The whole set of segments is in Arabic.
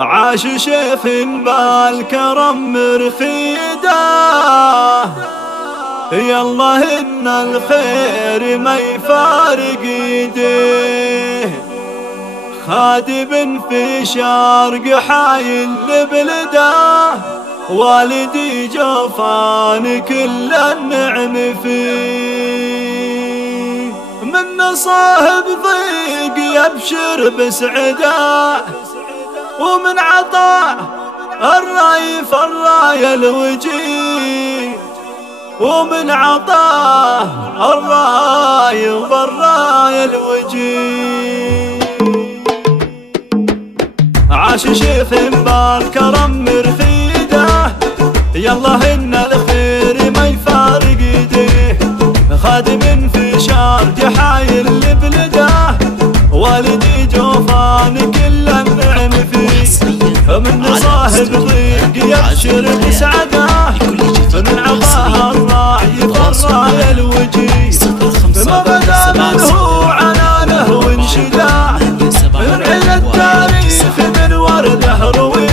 عاش شيخ بالكرم مرفيده، يالله إن الخير ما يفارق يديه. خادم في شرق حايل لبلده، والدي جوفان كل النعم فيه. من صاحب ضيق يبشر بسعده، ومن عطاء الراي فالراي الوجيه، ومن عطاء الراي فالراي الوجيه. عاش شيخ بالكرم مرفيده، يالله إن الخير ما يفارق يديه. خادم في شارج حايل لبلده، والدي جوفان كل النعم فيه. من صاحب ضيق يبشر بسعده، من عطاها الراعي فالراعي الوجيه. ما بدا منه عنانه وانشداه، ننعل التاريخ من ورده روي،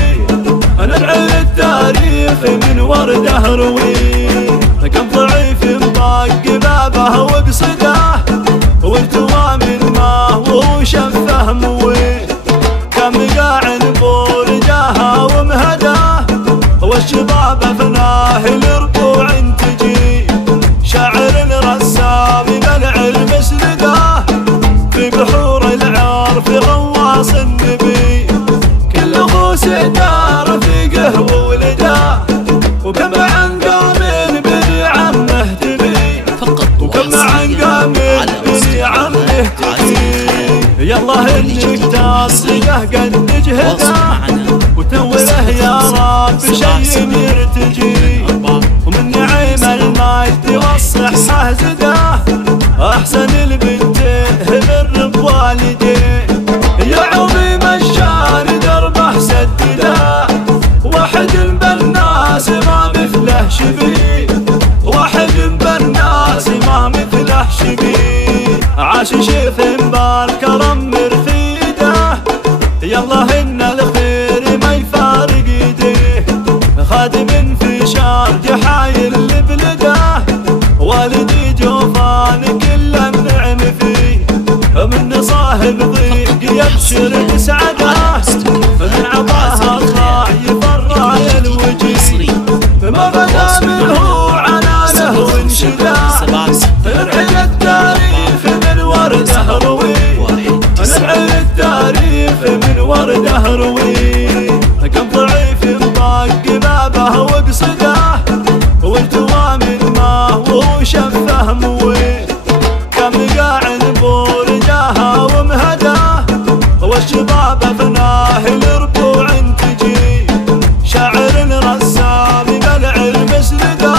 ننعل التاريخ من ورده روي. كم ضعيف طاق بابه وقصده، والتوى من ما وشفه مويه. كم قاعد بورجاها ومهداه، والشباب افناه لربوع تجي. شاعر رسام بلع المسلده، في بحور العرف غواص النبي. كل غوص دار في قهوه ولده، وكم عن قام بني عمه تبي، وكم عن قام بني عمه تبي. يالله انك تصيده قد تجهده، وتوله يا رب شيء يرتجي. ومن نعيم المجد والصحة زده، احسن البنت بالرب والديه. يا عظيم الشان دربه سدده، واحد بالناس ما مثله شبيه، واحد بالناس ما مثله شبيه. عاش شيخ بالكرم مرفيده، يالله إن الخير ما يفارق يديه. خادم في شارج حايل لبلده، والدي جوفان كل النعم فيه. من صاحب ضيق يبشر بسعده، من عطاها الراعي فالراعي الوجيه. ما بدا منه عنانه وانشداه، ننعل التاريخ من ورده روي، ننعل التاريخ من ورده روي. كم ضعيف طاق بابه وقصده، والتوى من ما وشفه مويه. كم قاعد بورجاها ومهداه، والشباب افناه لربوع تجي. شاعر رسام بلع المسلده،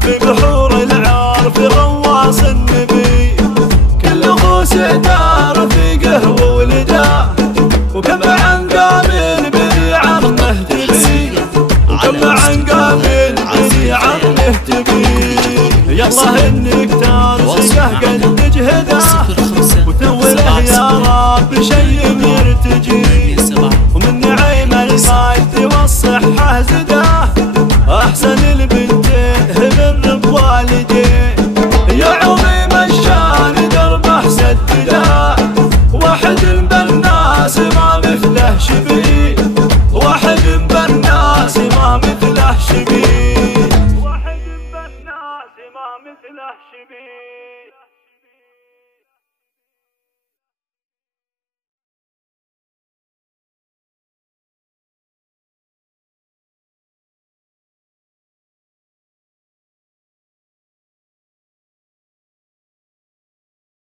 في بحور العرف غواص النبي. كل غوص دار في قهوه ولده، وكم عن قام بني عمه تبي، وكم عن قام بني عمه تبي. يالله انك ترسله قد تجهده، وتوله يا رب شيء يرتجي. ومن نعيم المجد والصحة زده، احسن البنت بالرب والديه. يا عظيم الشان دربه سدده، واحد بالناس ما مثله شبيه، واحد بالناس ما مثله شبيه، واحد بالناس ما مثله شبيه.